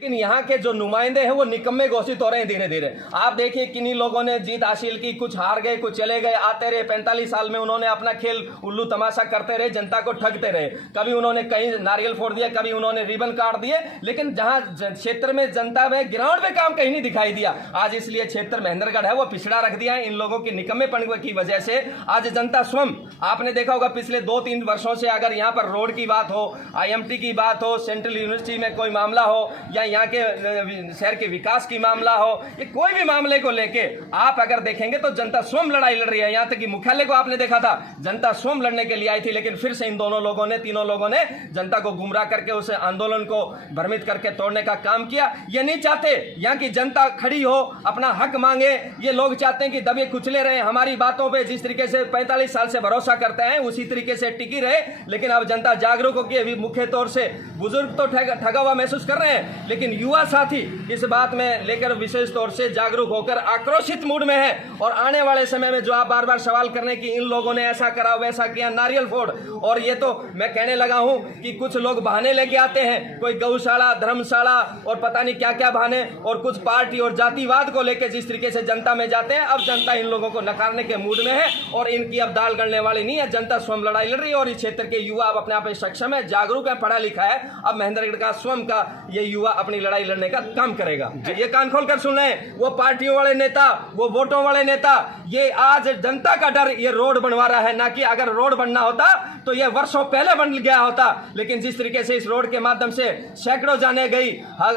लेकिन यहाँ के जो नुमाइंदे हैं वो निकम्मे घोषित हो रहे हैं धीरे धीरे। आप देखिए किन्हीं लोगों ने जीत हासिल की, कुछ हार गए, कुछ चले गए, आते रहे। 45 साल में उन्होंने अपना खेल उल्लू तमाशा करते रहे, जनता को ठगते रहे। कभी उन्होंने कहीं नारियल फोड़ दिया, कभी उन्होंने रिबन काट दिए, लेकिन जहाँ क्षेत्र में जनता में ग्राउंड पे काम कहीं नहीं दिखाई दिया। आज इसलिए क्षेत्र महेंद्रगढ़ है वो पिछड़ा रख दिया है इन लोगों के निकम्मेपन की वजह से। आज जनता स्वयं, आपने देखा होगा पिछले 2-3 वर्षों से अगर यहाँ पर रोड की बात हो, IMT की बात हो, सेंट्रल यूनिवर्सिटी में कोई मामला हो, या यहाँ के शहर के विकास की मामला हो, ये कोई भी मामले को लेके आप अगर देखेंगे तो जनता स्वयं लड़ाई लड़ रही है। यहाँ तक कि मुख्यालय को आपने देखा था, जनता स्वयं लड़ने के लिए आई थी, लेकिन फिर से इन दोनों लोगों ने, तीनों लोगों ने जनता को गुमराह करके उस आंदोलन को भ्रमित करके तोड़ने का काम किया। ये नहीं चाहते यहाँ की जनता खड़ी हो, अपना हक मांगे। ये लोग चाहते हैं कि दबे कुचले रहे, हमारी बातों पर जिस तरीके से 45 साल से भरोसा करते हैं उसी तरीके से टिकी रहे। लेकिन अब जनता जागरूक होकर, मुख्य तौर से बुजुर्ग तो ठगा हुआ महसूस कर रहे हैं, लेकिन युवा साथी इस बात में लेकर विशेष तौर से जागरूक होकर आक्रोशित मूड में है। और आने वाले समय में जो आप बार बार सवाल करने की इन लोगों ने ऐसा करा वैसा किया, नारियल फोड़, और ये तो मैं कहने लगा हूं कि कुछ लोग बहाने लेके आते हैं, कोई गौशाला, धर्मशाला और पता नहीं क्या क्या बहाने, और कुछ पार्टी और जातिवाद को लेकर जिस तरीके से जनता में जाते हैं। अब जनता इन लोगों को नकारने के मूड में है और इनकी अब दाल गलने वाली नहीं है। जनता स्वयं लड़ाई लड़ रही है और इस क्षेत्र के युवा अब अपने आप में सक्षम है, जागरूक है, पढ़ा लिखा है। अब महेंद्रगढ़ का स्वयं का ये युवा अपनी लड़ाई लड़ने का काम करेगा। ये कान खोल कर सुन रहे हैं, वो पार्टियों वाले नेता, वो वोटों वाले नेता, ये आज जनता का डर ये रोड बनवा रहा है, ना कि अगर रोड बनना होता तो ये वर्षों पहले बन गया होता। लेकिन जिस तरीके से इस रोड के माध्यम से सैकड़ों जाने गई,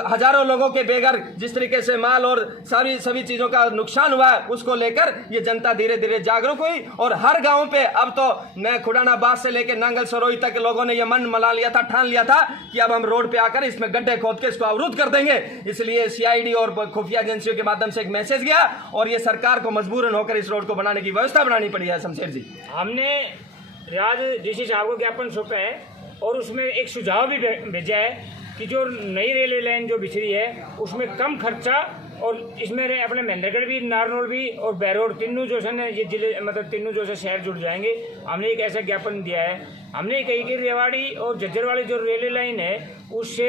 हजारों लोगों के बेघर, जिस तरीके से माल और सभी चीजों का नुकसान हुआ है, उसको लेकर ये जनता धीरे धीरे जागरूक हुई। और हर गांव पे अब तो नए खुडानाबाद से लेकर नांगल सरोई तक लोगों ने ये मन मला लिया था, ठान लिया था कि अब हम रोड पे आकर इसमें गड्ढे खोद के इसको अवरुद्ध कर देंगे। इसलिए CID और खुफिया एजेंसियों के माध्यम से एक मैसेज गया और ये सरकार को मजबूरन होकर इस रोड को बनाने की व्यवस्था बनानी पड़ी है। शमशेर जी, हमने राज DC साहब को ज्ञापन सौंपा है और उसमें एक सुझाव भी भेजा है कि जो नई रेलवे लाइन जो बिछड़ी है उसमें कम खर्चा, और इसमें अपने महेंद्रगढ़ भी, नारनौल भी और बैरोड तीनों जो है ये जिले, मतलब तीनों जो है शहर जुड़ जाएंगे। हमने एक ऐसा ज्ञापन दिया है। हमने कही कि रेवाड़ी और झज्जर वाली जो रेलवे लाइन है उससे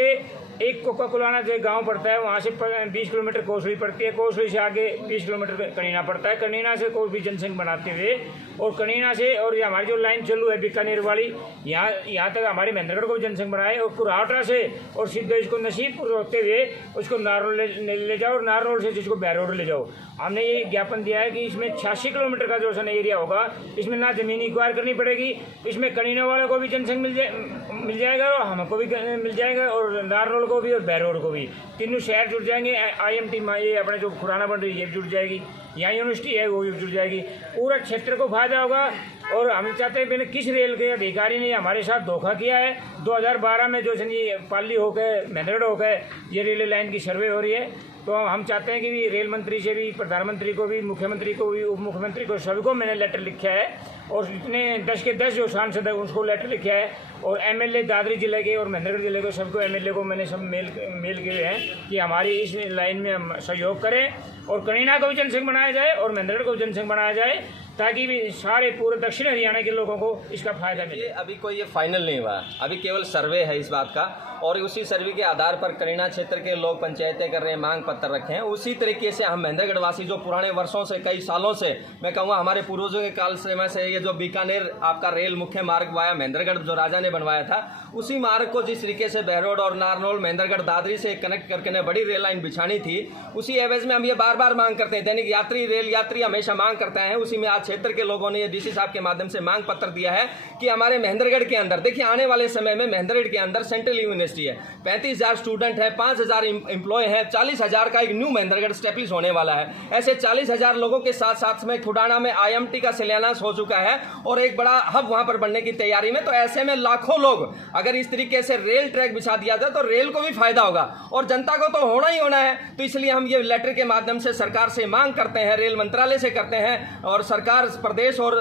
एक कोकाकुलाना जो गांव पड़ता है, वहाँ से 20 किलोमीटर कोसली पड़ती है, कोसली से आगे 20 किलोमीटर कनीना पड़ता है, कनीना से कोई भी जनसंघ बनाते हुए, और कनीना से और ये हमारी जो लाइन चालू है बीकानेर वाली, यहाँ तक हमारे महेंद्रगढ़ को भी जनसंघ बनाए, और कुरावटा से और सीधे इसको नसीबपुर होते हुए उसको नारनौल ले जाओ, और नारनौल से जिसको बैरोड ले जाओ। हमने ये ज्ञापन दिया है कि इसमें 86 किलोमीटर का जो है एरिया होगा, इसमें ना ज़मीन एक्वायर करनी पड़ेगी, इसमें कनीना वाले को भी जनसंघ मिल जाएगा और हमको भी मिल जाएगा, और नारनौल को भी और बैरोड को भी, तीनों शहर जुड़ जाएंगे। IMT ये अपने जो खुराना बन रही है ये जुड़ जाएगी, यहाँ यूनिवर्सिटी है वो भी जुड़ जाएगी, पूरा क्षेत्र को फायदा होगा। और हम चाहते हैं मैंने किस रेल के अधिकारी ने हमारे साथ धोखा किया है। 2012 में जो ये पाली होकर महेंद्रगढ़ होकर ये रेलवे लाइन की सर्वे हो रही है, तो हम चाहते हैं कि रेल मंत्री से भी, प्रधानमंत्री को भी, मुख्यमंत्री को भी, उप मुख्यमंत्री को, सभी को मैंने लेटर लिखा है, और इतने 10 के 10 जो सांसद है उसको लेटर लिखा है, और MLA दादरी जिले के और महेंद्रगढ़ जिले के सबको MLA को मैंने सब मेल किए हैं कि हमारी इस लाइन में हम सहयोग करें, और कनीना को भी जनसंघ बनाया जाए और महेंद्रगढ़ को भी जनसंघ बनाया जाए, ताकि भी सारे पूरे दक्षिण हरियाणा के लोगों को इसका फायदा मिले। अभी कोई ये फाइनल नहीं हुआ, अभी केवल सर्वे है इस बात का, और उसी सर्वे के आधार पर कनीना क्षेत्र के लोग पंचायतें कर रहे हैं, मांग पत्र रखे हैं। उसी तरीके से हम महेंद्रगढ़ वासी जो पुराने वर्षों से, कई सालों से, मैं कहूँगा हमारे पूर्वजों के काल से ये जो बीकानेर आपका रेल मुख्य मार्ग वाया महेंद्रगढ़ जो राजा ने बनवाया था, उसी मार्ग को जिस तरीके से बैरोड और नारनौल महेंद्रगढ़ दादरी से कनेक्ट करके बड़ी रेल लाइन बिछानी थी, उसी एवज में हम ये बार बार मांग करते हैं। दैनिक यात्री, रेल यात्री हमेशा मांग करते हैं। उसी में आज क्षेत्र के लोगों ने DC साहब के माध्यम से मांग पत्र दिया है कि हमारे महेंद्रगढ़ के अंदर, देखिए आने वाले समय में महेंद्रगढ़ के अंदर सेंट्रल यूनिवर्सिटी है, 35,000 स्टूडेंट है, 5,000 एम्प्लॉय है, 40,000 का एक न्यू महेंद्रगढ़ स्टैब्लिश होने वाला है। ऐसे 40,000 लोगों के साथ साथ में खुडाना में IMT का शिलान्यास हो चुका है और एक बड़ा हब वहां पर बनने की तैयारी में। तो ऐसे में लाखों लोग, अगर इस तरीके से रेल ट्रैक बिछा दिया जाए तो रेल को भी फायदा होगा और जनता को तो होना ही होना है। तो इसलिए हम ये लेटर के माध्यम से सरकार से मांग करते हैं, रेल मंत्रालय से करते हैं, और सरकार, प्रदेश और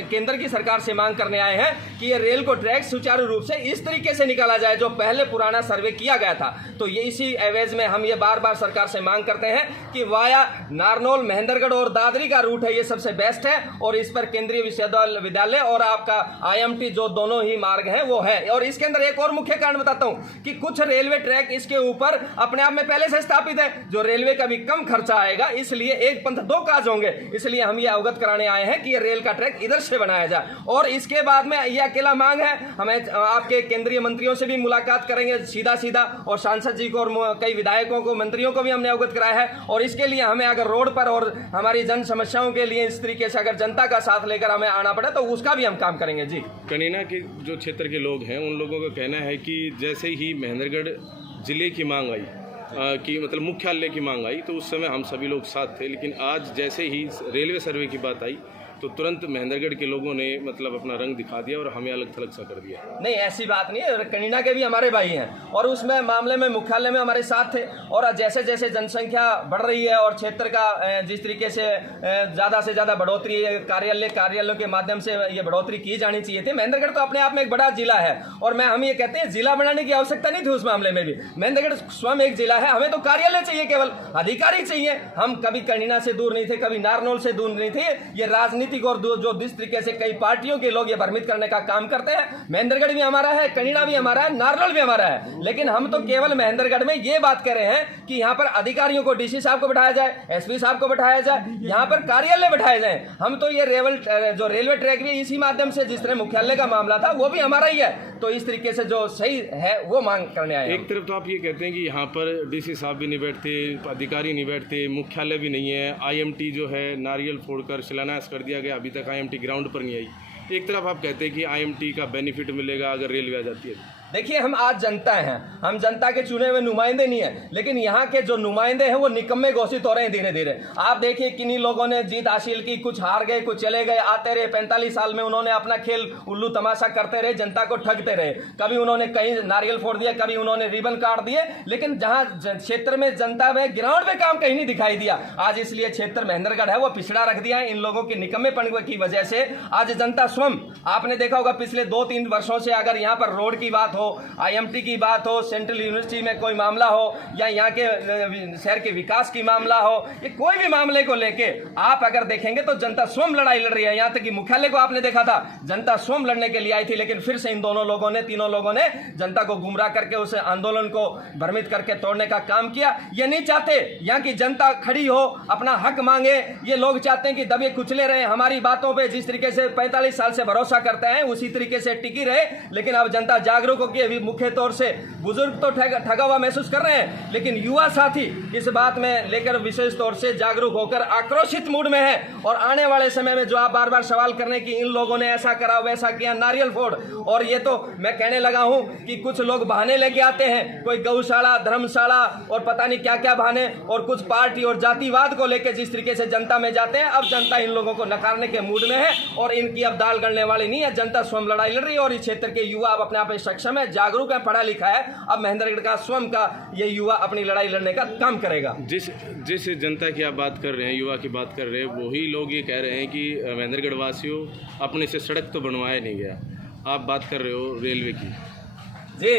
केंद्र की सरकार से मांग करने आए हैं कि ये रेल को ट्रैक सुचारू रूप से इस तरीके से निकाला जाए जो पहले पुराना सर्वे किया गया था। तो ये इसी एवज में हम ये बार बार सरकार से मांग करते हैं कि वाया नारनौल, महेंद्रगढ़ और दादरी का रूट है, ये सबसे बेस्ट है और इस पर केंद्रीय विश्वविद्यालय और आपका IMT जो दोनों ही मार्ग हैं वो है। और इसके अंदर एक और मुख्य कारण बताता हूं कि कुछ रेलवे ट्रैक इसके ऊपर अपने आप में पहले से स्थापित है, जो रेलवे का भी कम खर्चा आएगा, इसलिए एक पंथ दो काज होंगे। इसलिए हम ये अवगत कराने आए हैं कि ये रेल का ट्रैक इधर से बनाया जाए। और इसके बाद में ये अकेला मांग है, हमें आपके केंद्रीय मंत्रियों से भी मुलाकात करेंगे सीधा सीधा, और सांसद जी को और कई विधायकों को, मंत्रियों को भी हमने अवगत कराया है। और इसके लिए हमें अगर रोड पर और हमारी जन समस्याओं के लिए इस तरीके से अगर जनता का साथ लेकर हमें आना पड़े तो उसका भी हम काम करेंगे। जी, कनीना के जो क्षेत्र के लोग हैं उन लोगों का कहना है कि जैसे ही महेंद्रगढ़ जिले की मांग आई कि मतलब मुख्यालय की मांग आई तो उस समय हम सभी लोग साथ थे, लेकिन आज जैसे ही रेलवे सर्वे की बात आई तो तुरंत महेंद्रगढ़ के लोगों ने मतलब अपना रंग दिखा दिया और हमें अलग थलग सा कर दिया। नहीं, ऐसी बात नहीं है, कनीना के भी हमारे भाई हैं और उसमें मामले में मुख्यालय में हमारे साथ थे। और जैसे जैसे जनसंख्या बढ़ रही है और क्षेत्र का जिस तरीके से ज़्यादा से ज़्यादा बढ़ोतरी कार्यालयों के माध्यम से ये बढ़ोतरी की जानी चाहिए थी। महेंद्रगढ़ तो अपने आप में एक बड़ा जिला है और हम ये कहते हैं जिला बनाने की आवश्यकता नहीं थी उस मामले में भी। महेंद्रगढ़ स्वयं एक जिला है, हमें तो कार्यालय चाहिए, केवल अधिकारी चाहिए। हम कभी कनीना से दूर नहीं थे, कभी नारनौल से दूर नहीं थे। ये राजनीति और जो जिस तरीके से कई पार्टियों के लोग ये भ्रमित करने का काम करते हैं, महेंद्रगढ़ भी हमारा है, कनीना भी हमारा है, नारनौल भी हमारा है, लेकिन हम तो केवल महेंद्रगढ़ में ये बात कर रहे हैं कि यहाँ पर अधिकारियों को DC साहब को बैठाया जाए, SP साहब को बैठाया जाए, यहाँ पर कार्यालय बैठाए जाए। हम तो ये जो रेलवे ट्रैक भी इसी माध्यम से, जिस तरह मुख्यालय का मामला था वो भी हमारा ही है। तो इस तरीके से जो सही है वो मांग करने आए। एक तरफ तो आप ये कहते हैं कि यहाँ पर DC साहब भी नहीं बैठते, अधिकारी नहीं बैठते, मुख्यालय भी नहीं है, IMT जो है नारियल फोड़कर शिलान्यास कर दिया गया, अभी तक IMT ग्राउंड पर नहीं आई। एक तरफ आप कहते हैं कि IMT का बेनिफिट मिलेगा अगर रेलवे आ जाती है। देखिए, हम आज जनता हैं, हम जनता के चुने हुए नुमाइंदे नहीं हैं, लेकिन यहाँ के जो नुमाइंदे हैं वो निकम्मे घोषित हो रहे हैं धीरे धीरे। आप देखिए किन्हीं लोगों ने जीत हासिल की, कुछ हार गए, कुछ चले गए, आते रहे। 45 साल में उन्होंने अपना खेल उल्लू तमाशा करते रहे, जनता को ठगते रहे। कभी उन्होंने कहीं नारियल फोड़ दिया, कभी उन्होंने रिबन काट दिए, लेकिन जहाँ क्षेत्र में जनता में ग्राउंड में काम कहीं नहीं दिखाई दिया। आज इसलिए क्षेत्र महेंद्रगढ़ है वो पिछड़ा रख दिया है इन लोगों के निकम्मेपन की वजह से। आज जनता स्वयं, आपने देखा होगा पिछले 2-3 वर्षों से, अगर यहाँ पर रोड की बात हो, IMT की बात हो, सेंट्रल यूनिवर्सिटी में कोई मामला हो, या यहाँ के शहर के विकास की मामला हो, ये कोई भी मामले को लेके आप अगर देखेंगे तो जनता स्वयं लड़ाई लड़ रही है। यहाँ तक कि मुख्यालय को आपने देखा था, जनता स्वयं लड़ने के लिए आई थी, लेकिन फिर से इन तीनों लोगों ने जनता को गुमराह करके उस आंदोलन को भ्रमित करके तोड़ने का काम किया। ये नहीं चाहते यहाँ की जनता खड़ी हो, अपना हक मांगे। ये लोग चाहते हैं कि दबे कुचले रहे, हमारी बातों पर जिस तरीके से 45 साल से भरोसा करते हैं उसी तरीके से टिकी रहे। लेकिन अब जनता जागरूक होकर मुख्य तौर से बुजुर्ग तो ठगा हुआ महसूस कर रहे हैं, लेकिन युवा साथी इस बात में लेकर विशेष तौर से जागरूक होकर आक्रोशित मूड में है। और आने वाले समय में जो आप बार बार सवाल कर रहे हैं कि इन लोगों ने ऐसा करा वैसा किया, नारियल फोड़, और ये तो मैं कहने लगा हूं कि कुछ लोग बहाने लेके आते हैं, कोई गौशाला, धर्मशाला और पता नहीं क्या क्या बहाने, और कुछ पार्टी और जातिवाद को लेकर जिस तरीके से जनता में जाते हैं। अब जनता इन लोगों को नकारने के मूड में है और इनकी अब दाल गलने वाली नहीं है। जनता स्वयं लड़ाई लड़ रही है और इस क्षेत्र के युवा अब अपने आप में सक्षम है, जागरूक है, पढ़ा लिखा है। अब महेंद्रगढ़ का स्वयं का ये युवा अपनी लड़ाई लड़ने का काम करेगा। जिस जनता की आप बात कर रहे हैं, युवा की बात कर रहे हैं, वही लोग ये कह रहे हैं कि महेंद्रगढ़ वासियों अपने से सड़क तो बनवाया नहीं गया। आप बात कर रहे हो रेलवे की। जी,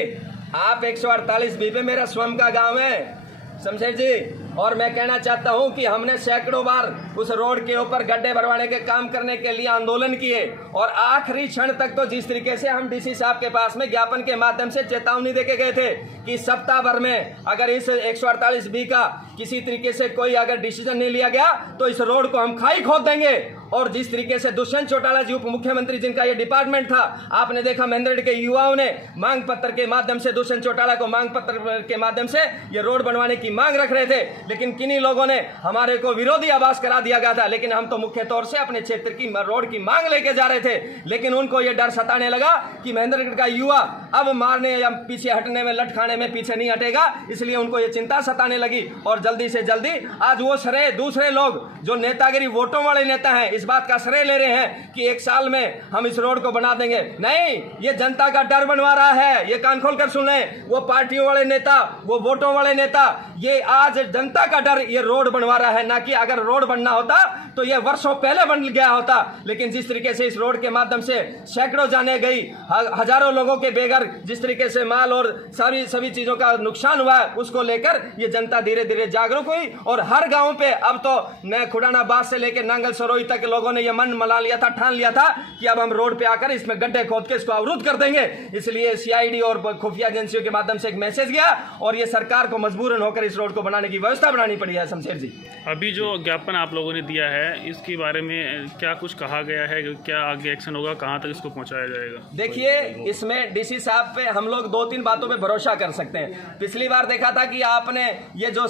आप 148 पे मेरा स्वयं का गांव है शमशेर जी, और मैं कहना चाहता हूं कि हमने सैकड़ों बार उस रोड के ऊपर गड्ढे भरवाने के काम करने के लिए आंदोलन किए, और आखिरी क्षण तक तो जिस तरीके से हम DC साहब के पास में ज्ञापन के माध्यम से चेतावनी देके गए थे कि सप्ताह भर में अगर इस 148B का किसी तरीके से कोई अगर डिसीजन नहीं लिया गया तो इस रोड को हम खाई खोद देंगे। और जिस तरीके से दुष्यंत चौटाला जी उप मुख्यमंत्री जिनका ये डिपार्टमेंट था, आपने देखा महेंद्रगढ़ के युवाओं ने मांग पत्र के माध्यम से दुष्यंत चौटाला को मांग पत्र के माध्यम से ये रोड बनवाने की मांग रख रहे थे, लेकिन किन्हीं लोगों ने हमारे को विरोधी आवाज करा दिया गया था। लेकिन हम तो मुख्य तौर से अपने क्षेत्र की रोड की मांग लेके जा रहे थे, लेकिन उनको ये डर सताने लगा कि महेंद्रगढ़ का युवा अब मारने या पीछे हटने में, लटकाने में पीछे नहीं हटेगा, इसलिए उनको ये चिंता सताने लगी। और जल्दी से जल्दी आज वो श्रेय दूसरे लोग जो नेतागिरी वोटों वाले नेता हैं इस बात का श्रेय ले रहे हैं कि 1 साल में हम इस रोड को बना देंगे। नहीं, ये जनता का डर बनवा रहा है। ये कान खोल कर सुन लें, वो पार्टियों वाले नेता, वो वोटों वाले नेता, ये आज जनता जनता का डर ये रोड बनवा रहा है, ना कि अगर रोड बनना होता तो ये वर्षों पहले बन गया होता। लेकिन जिस तरीके से इस रोड के माध्यम से सैकड़ों जाने गई, हजारों लोगों के बेघर जिस तरीके से माल और सभी चीजों का नुकसान हुआ, उसको लेकर ये जनता धीरे धीरे जागरूक हुई और हर गांव पे अब तो न खुडानाबाद से लेकर नांगल सरोई तक लोगों ने ये मन मला लिया था, ठान लिया था कि अब हम रोड पे आकर इसमें गड्ढे खोद के इसको अवरुद्ध कर देंगे। इसलिए सीआईडी और खुफिया एजेंसियों के माध्यम से एक मैसेज गया और ये सरकार को मजबूरन होकर इस रोड को बनाने की व्यवस्था बनानी पड़ी है। शमशेर जी, अभी जो ज्ञापन आप लोगों ने दिया है इसके बारे में क्या कुछ कहा गया है, क्या आगे एक्शन होगा, कहाँ तक इसको पहुँचाया जाएगा? देखिए, इसमें डीसी साहब पे हम लोग 2-3 बातों पे भरोसा कर सकते हैं। पिछली बार देखा था कि आपने ये जो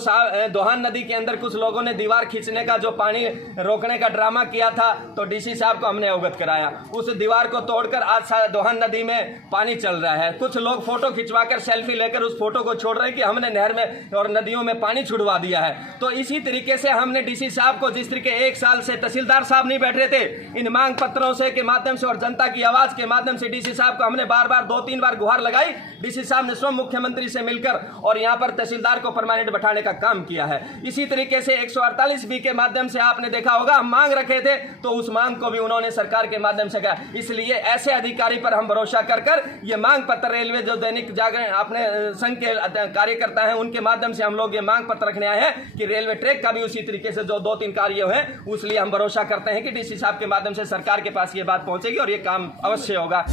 दोहान नदी के अंदर कुछ लोगों ने दीवार खींचने का जो पानी रोकने का ड्रामा किया था, तो डीसी साहब को हमने अवगत कराया। उस दीवार को तोड़कर आज दोहान नदी में पानी चल रहा है। कुछ लोग फोटो खिंचवाकर सेल्फी लेकर उस फोटो को छोड़ रहे हैं कि हमने नहर में और नदियों में पानी छुड़वा दिया है। तो इसी तरीके से हमने डीसी साहब को, जिस तरीके 1 साल से तहसीलदार साहब नहीं बैठ रहे थे, इन मांग पत्रों से के माध्यम से और जनता की आवाज के माध्यम से डीसी साहब को हमने बार-बार 2-3 बार गुहार लगाई। डीसी साहब ने स्वयं मुख्यमंत्री से मिलकर और यहां पर तहसीलदार को परमानेंट बैठाने का काम किया है। इसी तरीके से 148B के माध्यम से आपने देखा होगा, हम मांग रखे थे तो उस मांग को भी उन्होंने सरकार के माध्यम से कहा। इसलिए ऐसे अधिकारी पर हम भरोसा कर ये मांग पत्र, रेलवे जो दैनिक जागरण अपने संघ के कार्यकर्ता हैं उनके माध्यम से हम लोग ये मांग पत्र रखने आए हैं कि रेलवे ट्रैक का भी उसी तरीके से जो 2-3 कार्य है, उसलिए हम भरोसा करते हैं कि डीसी साहब के माध्यम से सरकार के पास ये बात पहुंचेगी और ये काम अवश्य होगा।